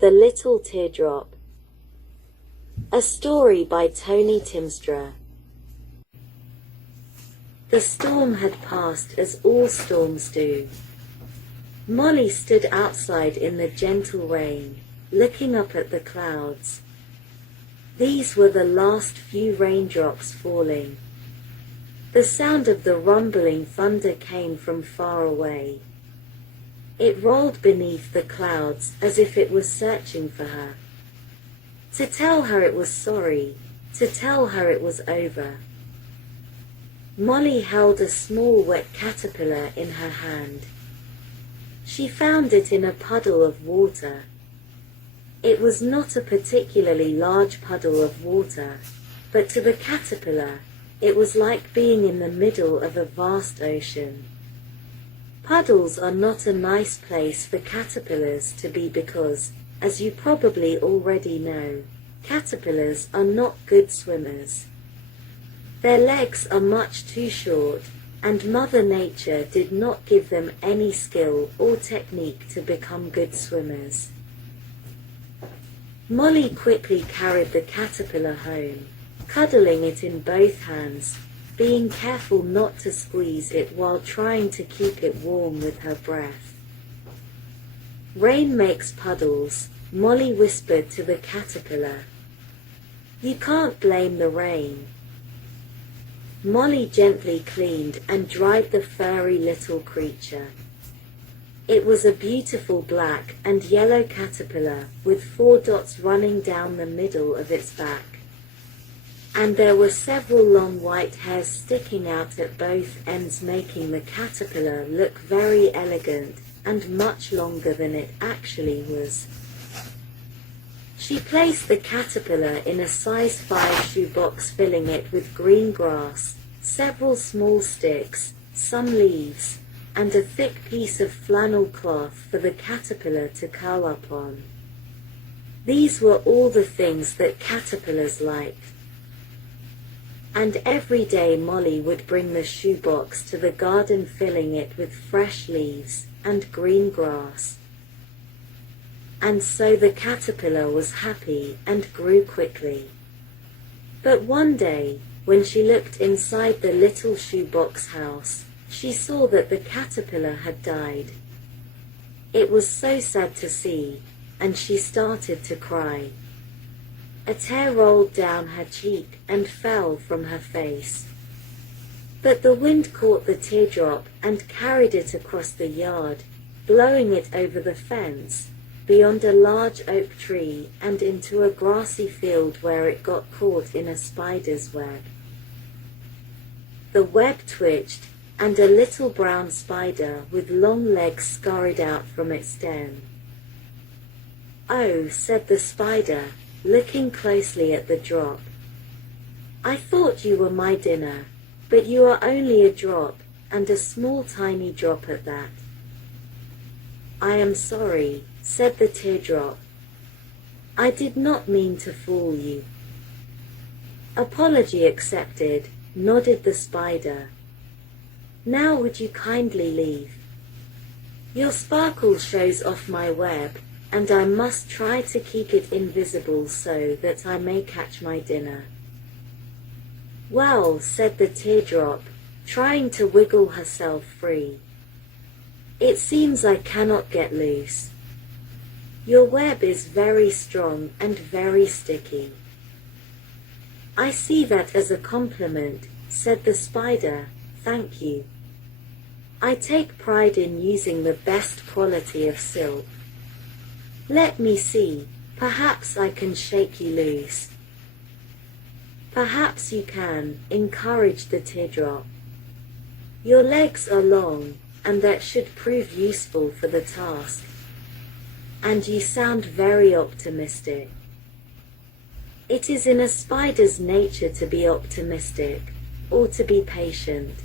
The Little Teardrop. A story by Tony Timstra. The storm had passed as all storms do. Molly stood outside in the gentle rain, looking up at the clouds. These were the last few raindrops falling. The sound of the rumbling thunder came from far away. It rolled beneath the clouds as if it was searching for her. To tell her it was sorry, to tell her it was over. Molly held a small wet caterpillar in her hand. She found it in a puddle of water. It was not a particularly large puddle of water, but to the caterpillar, it was like being in the middle of a vast ocean. Puddles are not a nice place for caterpillars to be because, as you probably already know, caterpillars are not good swimmers. Their legs are much too short, and Mother Nature did not give them any skill or technique to become good swimmers. Molly quickly carried the caterpillar home, cuddling it in both hands, being careful not to squeeze it while trying to keep it warm with her breath. "Rain makes puddles," Molly whispered to the caterpillar. "You can't blame the rain." Molly gently cleaned and dried the furry little creature. It was a beautiful black and yellow caterpillar with 4 dots running down the middle of its back. And there were several long white hairs sticking out at both ends, making the caterpillar look very elegant and much longer than it actually was. She placed the caterpillar in a size 5 shoebox, filling it with green grass, several small sticks, some leaves, and a thick piece of flannel cloth for the caterpillar to curl up on. These were all the things that caterpillars liked. And every day Molly would bring the shoebox to the garden, filling it with fresh leaves and green grass. And so the caterpillar was happy and grew quickly. But one day, when she looked inside the little shoebox house, she saw that the caterpillar had died. It was so sad to see, and she started to cry. A tear rolled down her cheek and fell from her face. But the wind caught the teardrop and carried it across the yard, blowing it over the fence, beyond a large oak tree and into a grassy field where it got caught in a spider's web. The web twitched, and a little brown spider with long legs scurried out from its den. "Oh," said the spider, looking closely at the drop. "I thought you were my dinner, but you are only a drop, and a small tiny drop at that." "I am sorry," said the teardrop. "I did not mean to fool you." "Apology accepted," nodded the spider. "Now would you kindly leave? Your sparkle shows off my web, and I must try to keep it invisible so that I may catch my dinner." "Well," said the teardrop, trying to wiggle herself free, "it seems I cannot get loose. Your web is very strong and very sticky." "I see that as a compliment," said the spider. "Thank you. I take pride in using the best quality of silk. Let me see, perhaps I can shake you loose." "Perhaps you can," encouraged the teardrop. "Your legs are long, and that should prove useful for the task. And you sound very optimistic." It is in a spider's nature to be optimistic, or to be patient.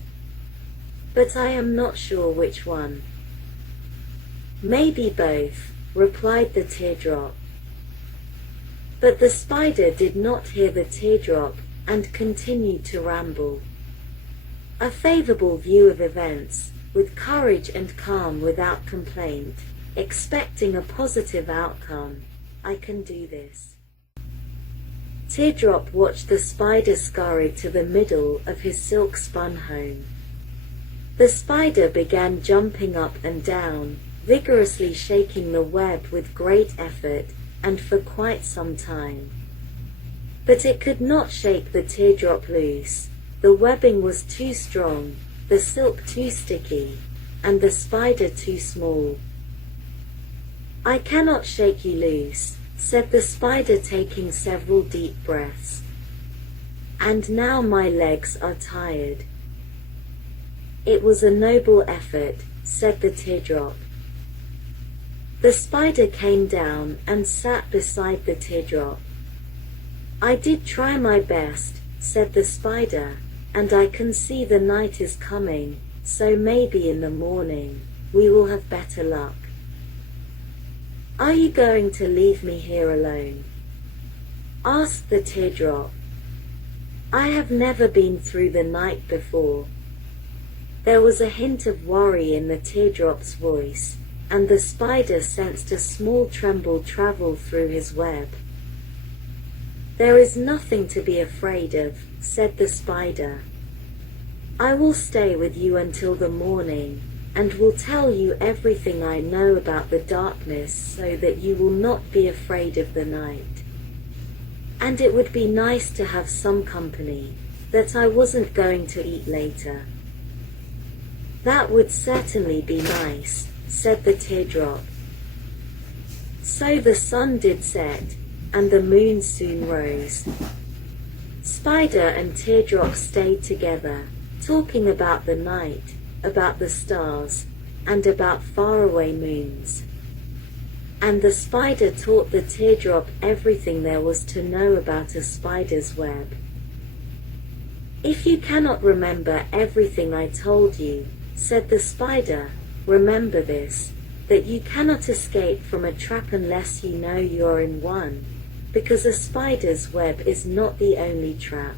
But I am not sure which one. "Maybe both," replied the teardrop. But the spider did not hear the teardrop, and continued to ramble. A favorable view of events, with courage and calm without complaint, expecting a positive outcome, I can do this." Teardrop watched the spider scurry to the middle of his silk-spun home. The spider began jumping up and down, vigorously shaking the web with great effort, and for quite some time. But it could not shake the teardrop loose. The webbing was too strong, the silk too sticky, and the spider too small. "I cannot shake you loose," said the spider, taking several deep breaths. "And now my legs are tired." "It was a noble effort," said the teardrop. The spider came down and sat beside the teardrop. "I did try my best," said the spider, "and I can see the night is coming, so maybe in the morning we will have better luck. Are you going to leave me here alone?" asked the teardrop. "I have never been through the night before." There was a hint of worry in the teardrop's voice, and the spider sensed a small tremble travel through his web. "There is nothing to be afraid of," said the spider. "I will stay with you until the morning, and will tell you everything I know about the darkness so that you will not be afraid of the night. And it would be nice to have some company that I wasn't going to eat later." "That would certainly be nice," said the teardrop. So the sun did set, and the moon soon rose. Spider and teardrop stayed together, talking about the night, about the stars, and about faraway moons. And the spider taught the teardrop everything there was to know about a spider's web. "If you cannot remember everything I told you," said the spider, "remember this, that you cannot escape from a trap unless you know you're in one, because a spider's web is not the only trap."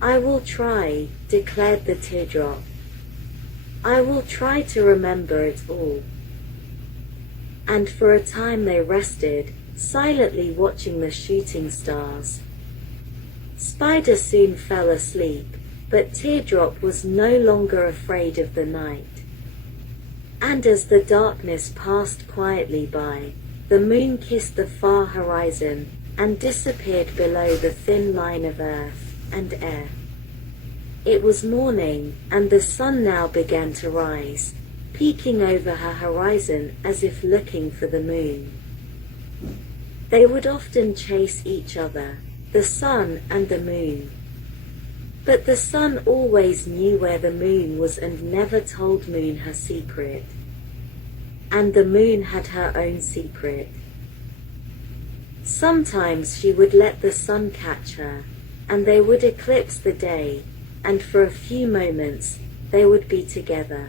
"I will try," declared the teardrop. "I will try to remember it all." And for a time they rested, silently watching the shooting stars. Spider soon fell asleep, but Teardrop was no longer afraid of the night. And as the darkness passed quietly by, the moon kissed the far horizon and disappeared below the thin line of earth and air. It was morning, and the sun now began to rise, peeking over her horizon as if looking for the moon. They would often chase each other, the sun and the moon. But the sun always knew where the moon was and never told Moon her secret. And the moon had her own secret. Sometimes she would let the sun catch her, and they would eclipse the day, and for a few moments they would be together.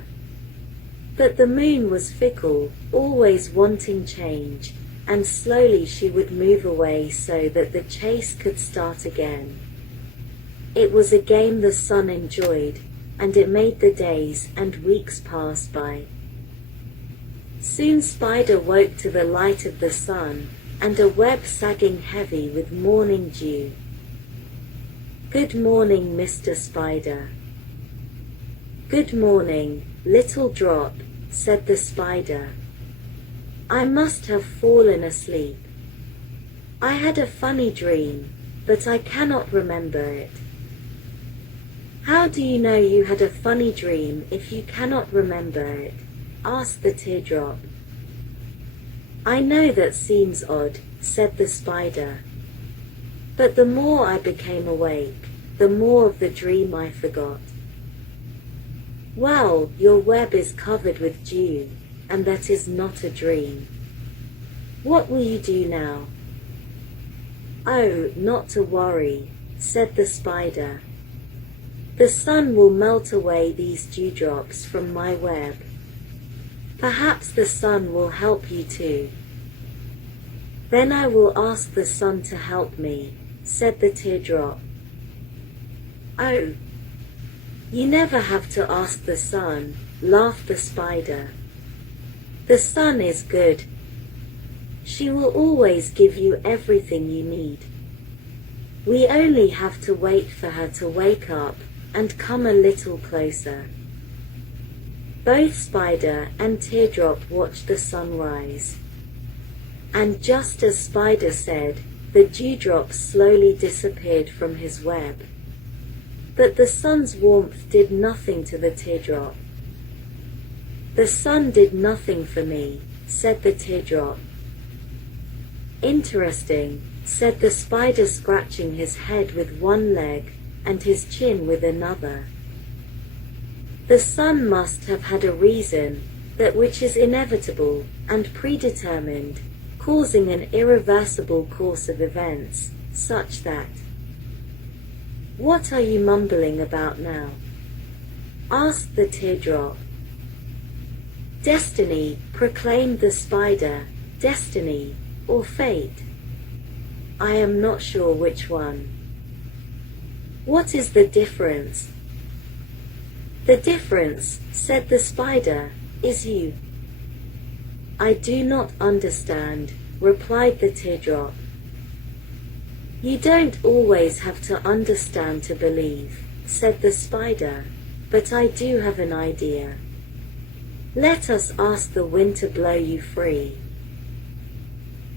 But the moon was fickle, always wanting change, and slowly she would move away so that the chase could start again. It was a game the sun enjoyed, and it made the days and weeks pass by. Soon Spider woke to the light of the sun, and a web sagging heavy with morning dew. "Good morning, Mr. Spider." "Good morning, Little Drop," said the spider. "I must have fallen asleep. I had a funny dream, but I cannot remember it." "How do you know you had a funny dream if you cannot remember it?" asked the Teardrop. "I know that seems odd," said the spider. "But the more I became awake, the more of the dream I forgot." "Well, your web is covered with dew, and that is not a dream. What will you do now?" "Oh, not to worry," said the spider. "The sun will melt away these dewdrops from my web. Perhaps the sun will help you too." "Then I will ask the sun to help me," said the Teardrop. "Oh, you never have to ask the sun," laughed the spider. "The sun is good. She will always give you everything you need. We only have to wait for her to wake up and come a little closer." Both Spider and Teardrop watched the sun rise. And just as Spider said, the dewdrops slowly disappeared from his web. But the sun's warmth did nothing to the teardrop. "The sun did nothing for me," said the teardrop. "Interesting," said the Spider, scratching his head with one leg and his chin with another. "The sun must have had a reason, that which is inevitable and predetermined, causing an irreversible course of events, such that—" "What are you mumbling about now?" asked the teardrop. "Destiny," proclaimed the Spider. "Destiny, or fate. I am not sure which one." "What is the difference?" "The difference," said the Spider, "is you." "I do not understand," replied the teardrop. "You don't always have to understand to believe," said the Spider, "but I do have an idea. Let us ask the wind to blow you free."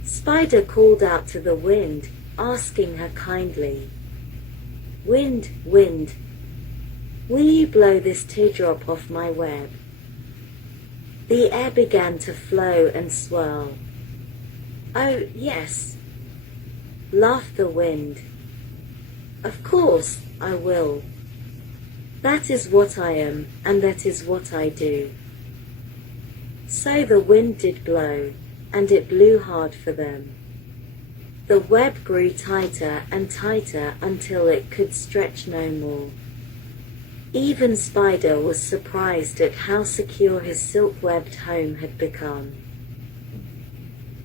Spider called out to the wind, asking her kindly, "Wind, wind, will you blow this teardrop off my web?" The air began to flow and swirl. "Oh, yes," laughed the wind. "Of course, I will. That is what I am, and that is what I do." So the wind did blow, and it blew hard for them. The web grew tighter and tighter until it could stretch no more. Even Spider was surprised at how secure his silk-webbed home had become.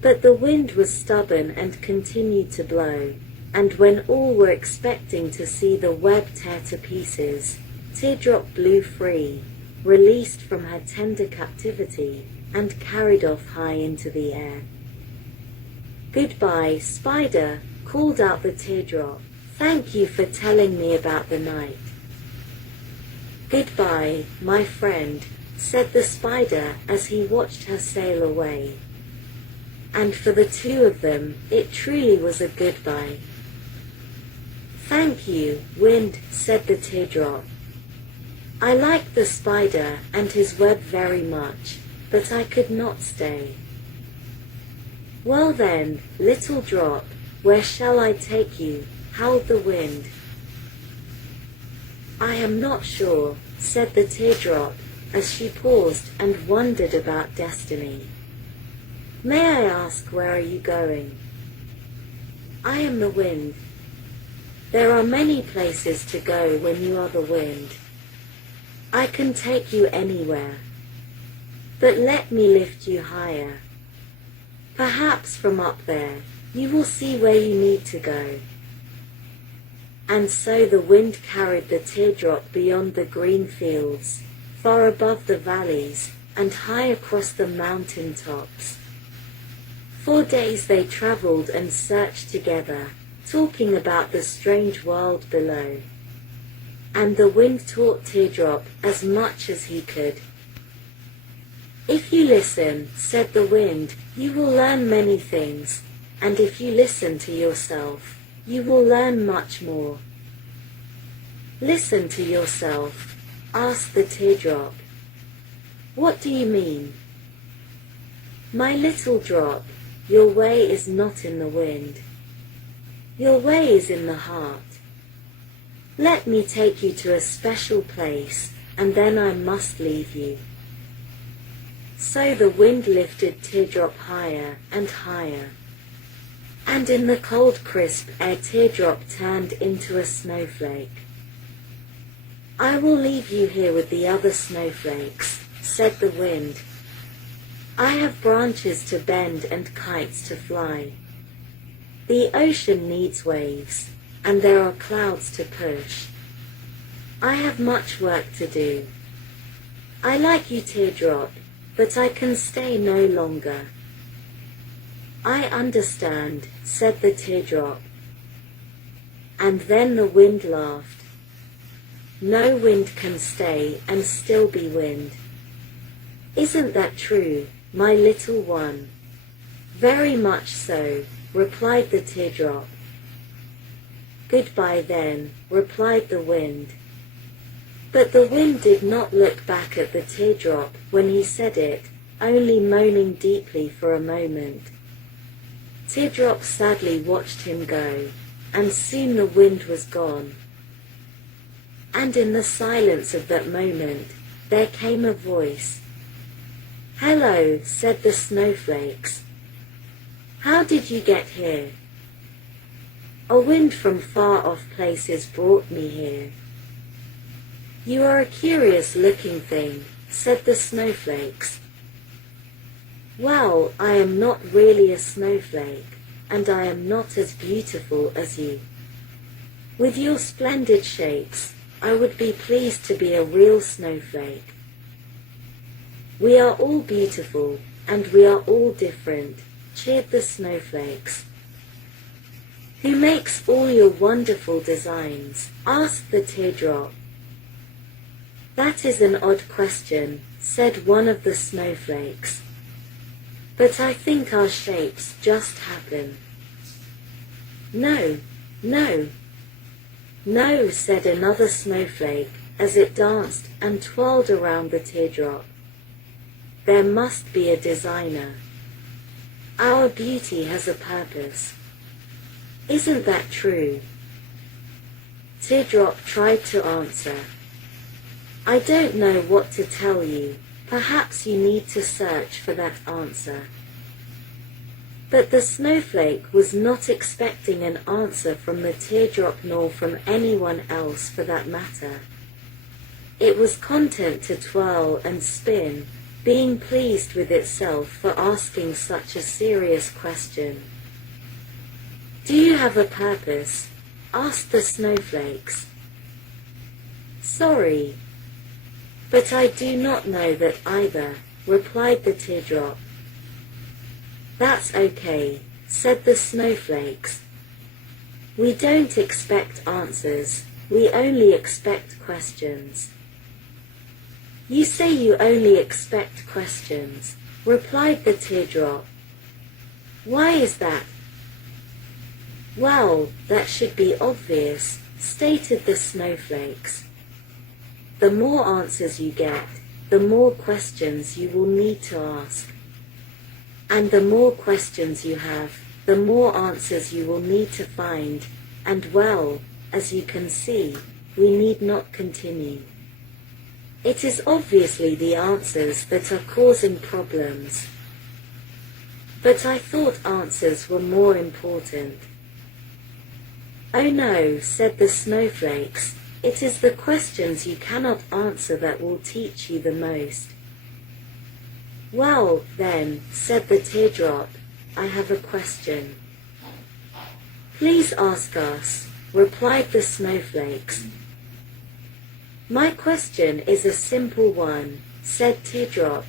But the wind was stubborn and continued to blow, and when all were expecting to see the web tear to pieces, Teardrop blew free, released from her tender captivity, and carried off high into the air. "Goodbye, Spider," called out the teardrop. "Thank you for telling me about the night." "Goodbye, my friend," said the Spider as he watched her sail away. And for the two of them, it truly was a goodbye. "Thank you, Wind," said the teardrop. "I liked the Spider and his web very much, but I could not stay." "Well then, little drop, where shall I take you?" howled the wind. "I am not sure," said the teardrop, as she paused and wondered about destiny. "May I ask, where are you going?" "I am the wind." "There are many places to go when you are the wind. I can take you anywhere. But let me lift you higher. Perhaps from up there, you will see where you need to go." And so the wind carried the teardrop beyond the green fields, far above the valleys, and high across the mountain tops. 4 days they traveled and searched together, talking about the strange world below. And the wind taught Teardrop as much as he could. "If you listen," said the wind, "you will learn many things, and if you listen to yourself, you will learn much more." "Listen to yourself?" asked the teardrop. "What do you mean?" "My little drop, your way is not in the wind. Your way is in the heart. Let me take you to a special place, and then I must leave you." So the wind lifted Teardrop higher and higher. And in the cold crisp air Teardrop turned into a snowflake. "I will leave you here with the other snowflakes," said the wind. "I have branches to bend and kites to fly. The ocean needs waves, and there are clouds to push. I have much work to do. I like you, Teardrop, but I can stay no longer." I understand, said the teardrop. And then the wind laughed. No wind can stay and still be wind. Isn't that true, my little one? Very much so, replied the teardrop. Goodbye then, replied the wind. But the wind did not look back at the teardrop when he said it, only moaning deeply for a moment. Teardrop sadly watched him go, and soon the wind was gone. And in the silence of that moment, there came a voice. Hello, said the snowflakes. How did you get here? A wind from far-off places brought me here. You are a curious-looking thing, said the snowflakes. Well, I am not really a snowflake, and I am not as beautiful as you. With your splendid shapes, I would be pleased to be a real snowflake. We are all beautiful, and we are all different, cheered the snowflakes. Who makes all your wonderful designs? Asked the teardrop. That is an odd question, said one of the snowflakes. But I think our shapes just happen. No, no. No, said another snowflake, as it danced and twirled around the teardrop. There must be a designer. Our beauty has a purpose. Isn't that true? Teardrop tried to answer. I don't know what to tell you. Perhaps you need to search for that answer. But the snowflake was not expecting an answer from the teardrop nor from anyone else for that matter. It was content to twirl and spin, being pleased with itself for asking such a serious question. Do you have a purpose? Asked the snowflakes. Sorry, but I do not know that either, replied the teardrop. That's okay, said the snowflakes. We don't expect answers, we only expect questions. You say you only expect questions, replied the teardrop. Why is that? Well, that should be obvious, stated the snowflakes. The more answers you get, the more questions you will need to ask. And the more questions you have, the more answers you will need to find, and well, as you can see, we need not continue. It is obviously the answers that are causing problems. But I thought answers were more important. Oh no, said the snowflakes, it is the questions you cannot answer that will teach you the most. Well, then, said the teardrop, I have a question. Please ask us, replied the snowflakes. My question is a simple one, said Teardrop.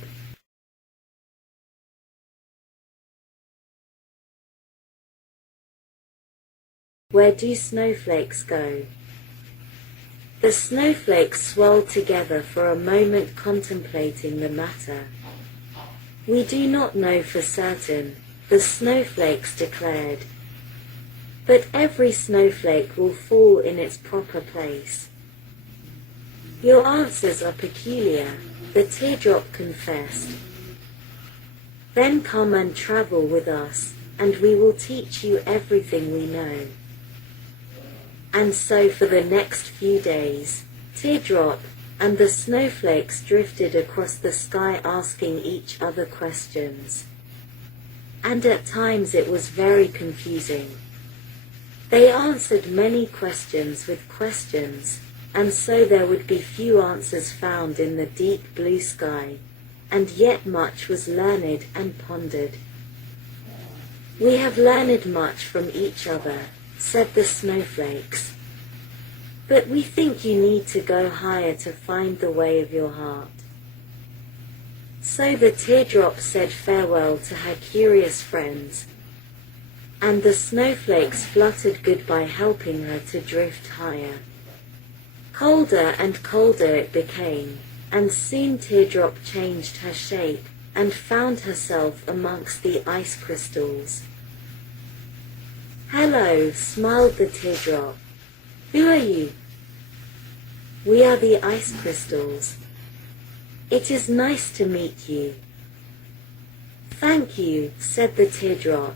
Where do snowflakes go? The snowflakes swirled together for a moment contemplating the matter. We do not know for certain, the snowflakes declared. But every snowflake will fall in its proper place. Your answers are peculiar, the teardrop confessed. Then come and travel with us, and we will teach you everything we know. And so for the next few days, Teardrop and the snowflakes drifted across the sky asking each other questions. And at times it was very confusing. They answered many questions with questions, and so there would be few answers found in the deep blue sky, and yet much was learned and pondered. We have learned much from each other, said the snowflakes. But we think you need to go higher to find the way of your heart. So the teardrop said farewell to her curious friends, and the snowflakes fluttered goodbye, helping her to drift higher. Colder and colder it became, and soon Teardrop changed her shape, and found herself amongst the ice crystals. "Hello," smiled the Teardrop. "Who are you?" "We are the ice crystals. It is nice to meet you." "Thank you," said the Teardrop.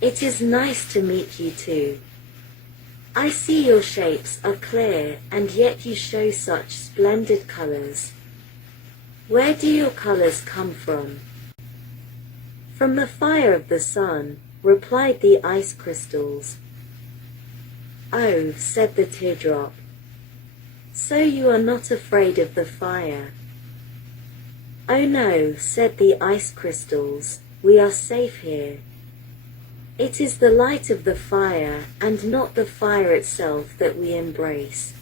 "It is nice to meet you too. I see your shapes are clear, and yet you show such splendid colors. Where do your colors come from?" "From the fire of the sun," replied the ice crystals. "Oh," said the Teardrop. "So you are not afraid of the fire?" "Oh no," said the ice crystals, "we are safe here. It is the light of the fire, and not the fire itself, that we embrace."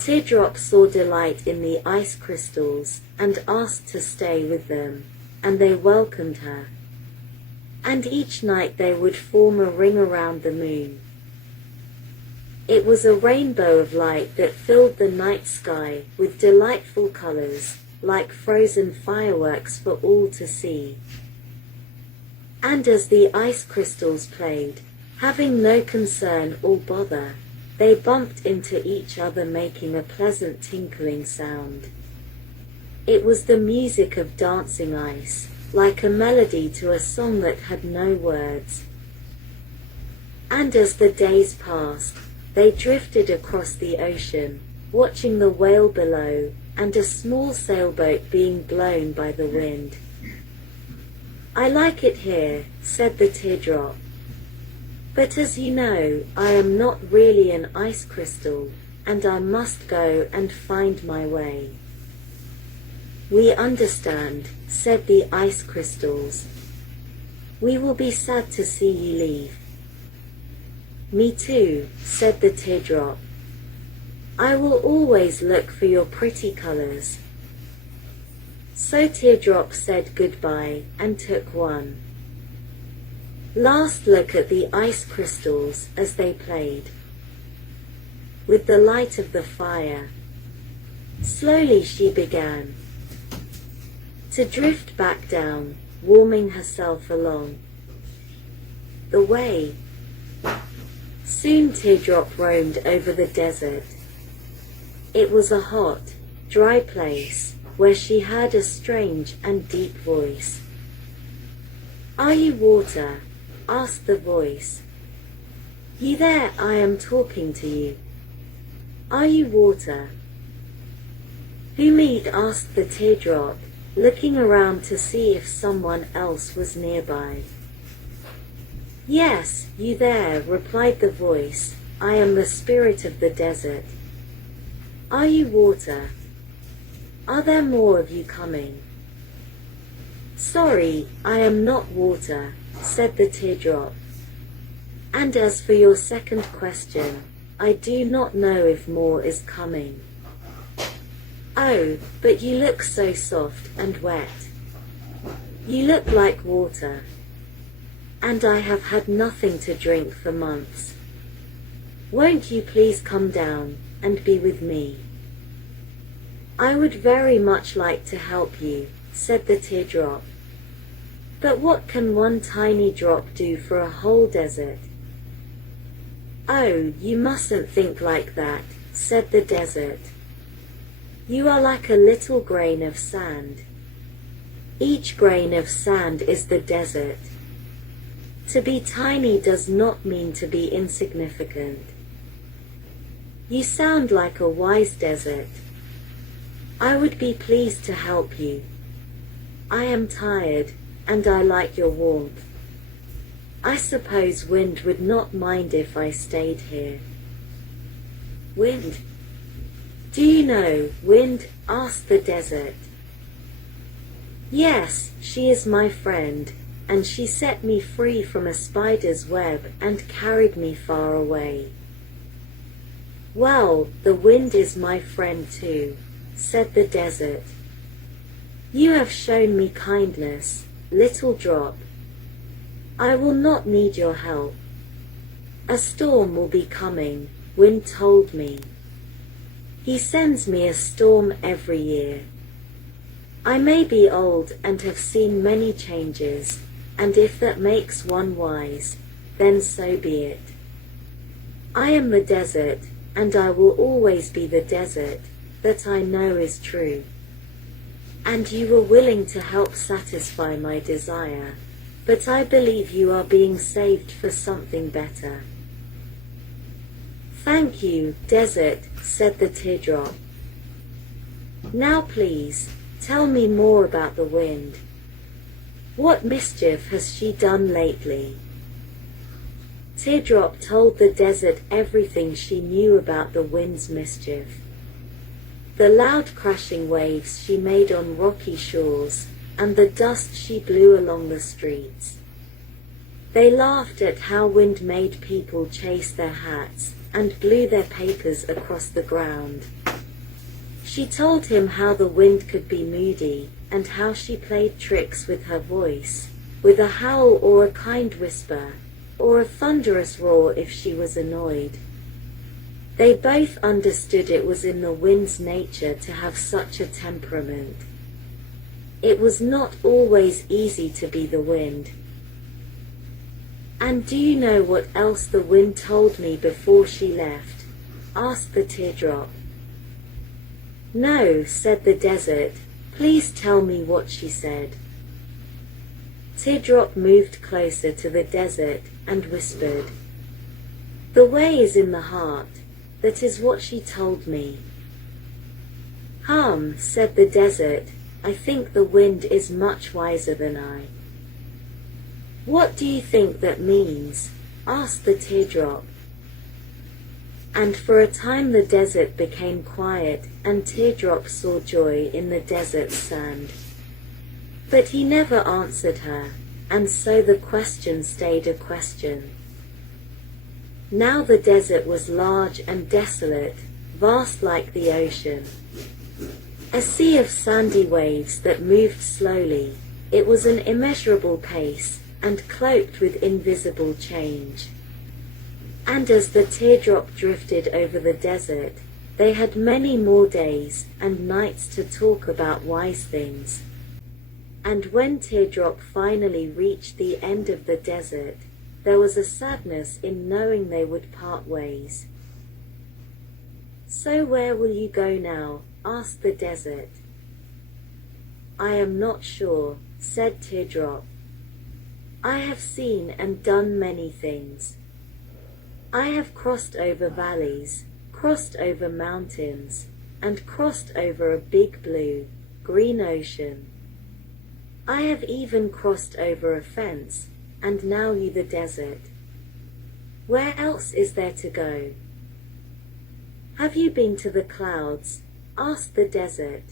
Teardrop saw delight in the ice crystals, and asked to stay with them, and they welcomed her. And each night they would form a ring around the moon. It was a rainbow of light that filled the night sky with delightful colors, like frozen fireworks for all to see. And as the ice crystals played, having no concern or bother, they bumped into each other, making a pleasant tinkling sound. It was the music of dancing ice, like a melody to a song that had no words. And as the days passed, they drifted across the ocean, watching the whale below, and a small sailboat being blown by the wind. "I like it here," said the Teardrop. "But as you know, I am not really an ice crystal, and I must go and find my way." "We understand," said the ice crystals. "We will be sad to see you leave." "Me too," said the Teardrop. "I will always look for your pretty colors." So Teardrop said goodbye, and took one last look at the ice crystals as they played with the light of the fire. Slowly she began to drift back down, warming herself along the way. Soon Teardrop roamed over the desert. It was a hot, dry place, where she heard a strange and deep voice. "Are you water?" asked the voice. "You there? I am talking to you. Are you water?" "Who me?" asked the Teardrop, looking around to see if someone else was nearby. "Yes, you there," replied the voice. "I am the spirit of the desert. Are you water? Are there more of you coming?" "Sorry, I am not water," said the Teardrop. "And as for your second question, I do not know if more is coming." "Oh, but you look so soft and wet. You look like water. And I have had nothing to drink for months. Won't you please come down and be with me?" "I would very much like to help you," said the Teardrop. "But what can one tiny drop do for a whole desert?" "Oh, you mustn't think like that," said the desert. "You are like a little grain of sand. Each grain of sand is the desert. To be tiny does not mean to be insignificant. You sound like a wise desert. I would be pleased to help you. I am tired, and I like your warmth. I suppose wind would not mind if I stayed here." "Wind? Do you know wind?" asked the desert. "Yes, she is my friend, and she set me free from a spider's web and carried me far away." "Well, the wind is my friend too," said the desert. "You have shown me kindness, little drop. I will not need your help. A storm will be coming, Wind told me. He sends me a storm every year. I may be old and have seen many changes, and if that makes one wise, then so be it. I am the desert, and I will always be the desert, that I know is true. And you were willing to help satisfy my desire, but I believe you are being saved for something better. Thank you, desert, said the teardrop. Now please, tell me more about the wind. What mischief has she done lately? Teardrop told the desert everything she knew about the wind's mischief. The loud crashing waves she made on rocky shores, and the dust she blew along the streets. They laughed at how wind made people chase their hats, and blew their papers across the ground. She told him how the wind could be moody, and how she played tricks with her voice, with a howl or a kind whisper, or a thunderous roar if she was annoyed. They both understood it was in the wind's nature to have such a temperament. It was not always easy to be the wind. And do you know what else the wind told me before she left? Asked the teardrop. No, said the desert. Please tell me what she said. Teardrop moved closer to the desert and whispered, The way is in the heart. That is what she told me. Said the desert, I think the wind is much wiser than I. What do you think that means? Asked the teardrop. And for a time the desert became quiet, and Teardrop saw joy in the desert sand. But he never answered her, and so the question stayed a question. Now the desert was large and desolate, vast like the ocean. A sea of sandy waves that moved slowly. It was an immeasurable pace, and cloaked with invisible change. And as the teardrop drifted over the desert, they had many more days and nights to talk about wise things. And when Teardrop finally reached the end of the desert, there was a sadness in knowing they would part ways. So where will you go now? Asked the desert. I am not sure, said Teardrop. I have seen and done many things. I have crossed over valleys, crossed over mountains, and crossed over a big blue, green ocean. I have even crossed over a fence, and now you the desert. Where else is there to go? Have you been to the clouds? Asked the desert.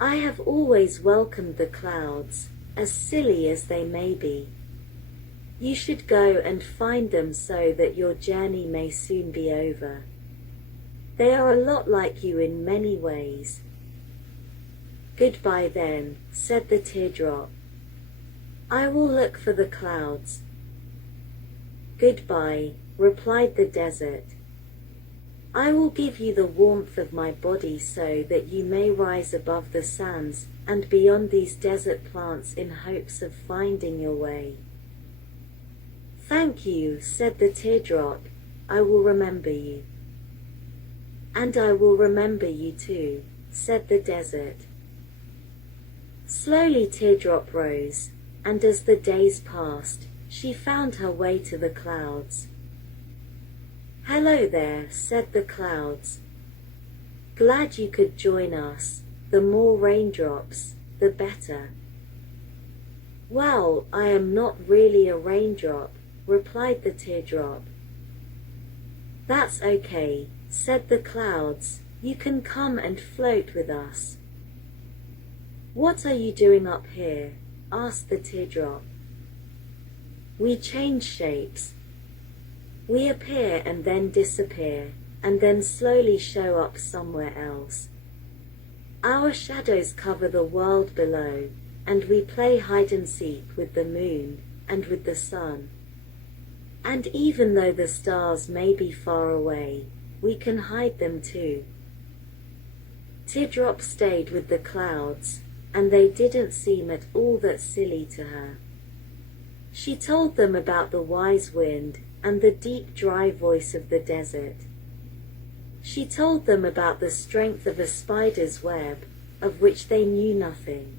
I have always welcomed the clouds, as silly as they may be. You should go and find them so that your journey may soon be over. They are a lot like you in many ways. Goodbye then, said the teardrop. I will look for the clouds. Goodbye, replied the desert. I will give you the warmth of my body so that you may rise above the sands and beyond these desert plants in hopes of finding your way. Thank you, said the teardrop. I will remember you. And I will remember you too, said the desert. Slowly Teardrop rose, and as the days passed, she found her way to the clouds. Hello there, said the clouds. Glad you could join us. The more raindrops, the better. Well, I am not really a raindrop, replied the teardrop. That's okay, said the clouds. You can come and float with us. What are you doing up here? Asked the teardrop. We change shapes. We appear and then disappear, and then slowly show up somewhere else. Our shadows cover the world below, and we play hide and seek with the moon, and with the sun. And even though the stars may be far away, we can hide them too. Teardrop stayed with the clouds, and they didn't seem at all that silly to her. She told them about the wise wind and the deep dry voice of the desert. She told them about the strength of a spider's web, of which they knew nothing.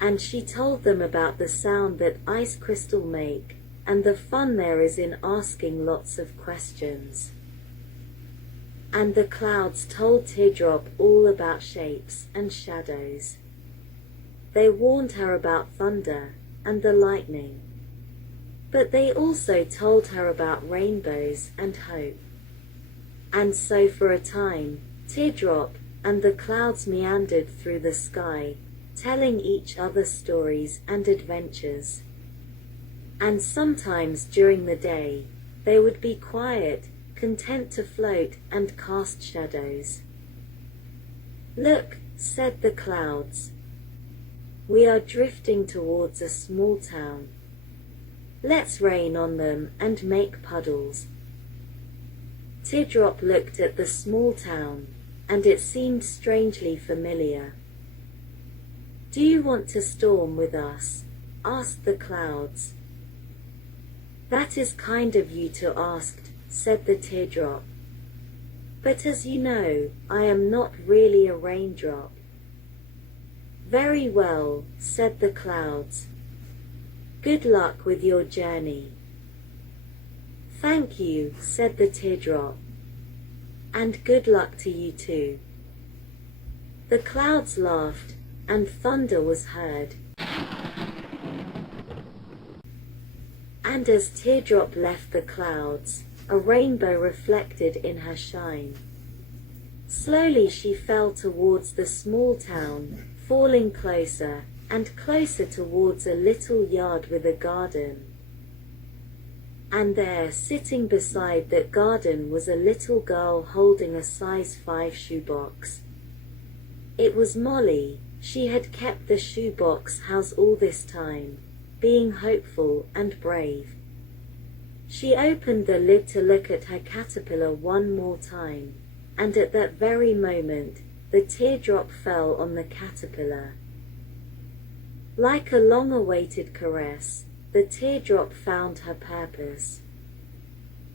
And she told them about the sound that ice crystals make, and the fun there is in asking lots of questions. And the clouds told Teardrop all about shapes and shadows. They warned her about thunder and the lightning. But they also told her about rainbows and hope. And so for a time, Teardrop and the clouds meandered through the sky, telling each other stories and adventures. And sometimes during the day, they would be quiet, content to float and cast shadows. "Look," said the clouds. "We are drifting towards a small town. Let's rain on them and make puddles." Teardrop looked at the small town, and it seemed strangely familiar. "Do you want to storm with us?" asked the clouds. "That is kind of you to ask," said the teardrop. "But as you know, I am not really a raindrop." "Very well," said the clouds. "Good luck with your journey." "Thank you," said the teardrop. "And good luck to you too." The clouds laughed, and thunder was heard. And as Teardrop left the clouds, a rainbow reflected in her shine. Slowly she fell towards the small town, falling closer and closer towards a little yard with a garden. And there, sitting beside that garden, was a little girl holding a size 5 shoebox. It was Molly. She had kept the shoebox house all this time, being hopeful and brave. She opened the lid to look at her caterpillar one more time, and at that very moment, the teardrop fell on the caterpillar. Like a long-awaited caress, the teardrop found her purpose.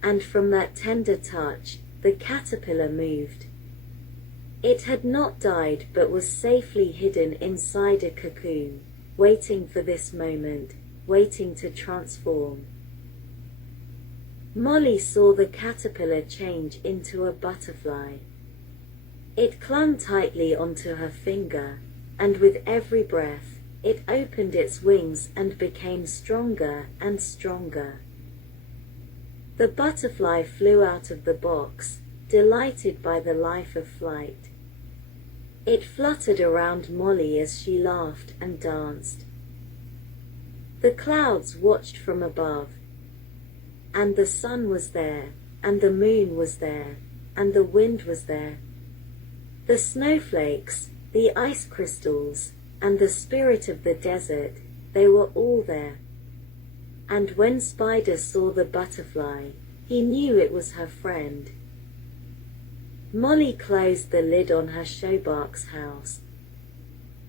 And from that tender touch, the caterpillar moved. It had not died but was safely hidden inside a cocoon, waiting for this moment, waiting to transform. Molly saw the caterpillar change into a butterfly. It clung tightly onto her finger, and with every breath, it opened its wings and became stronger and stronger. The butterfly flew out of the box, delighted by the life of flight. It fluttered around Molly as she laughed and danced. The clouds watched from above, and the sun was there, and the moon was there, and the wind was there. The snowflakes, the ice crystals, and the spirit of the desert, they were all there. And when Spider saw the butterfly, he knew it was her friend. Molly closed the lid on her showbox house.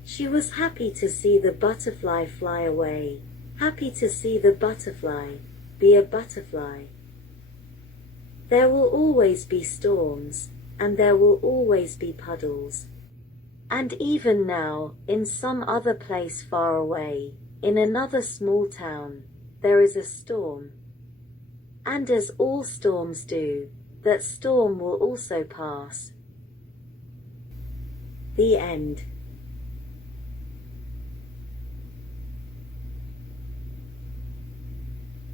She was happy to see the butterfly fly away, happy to see the butterfly be a butterfly. There will always be storms, and there will always be puddles. And even now, in some other place far away, in another small town, there is a storm. And as all storms do, that storm will also pass. The end.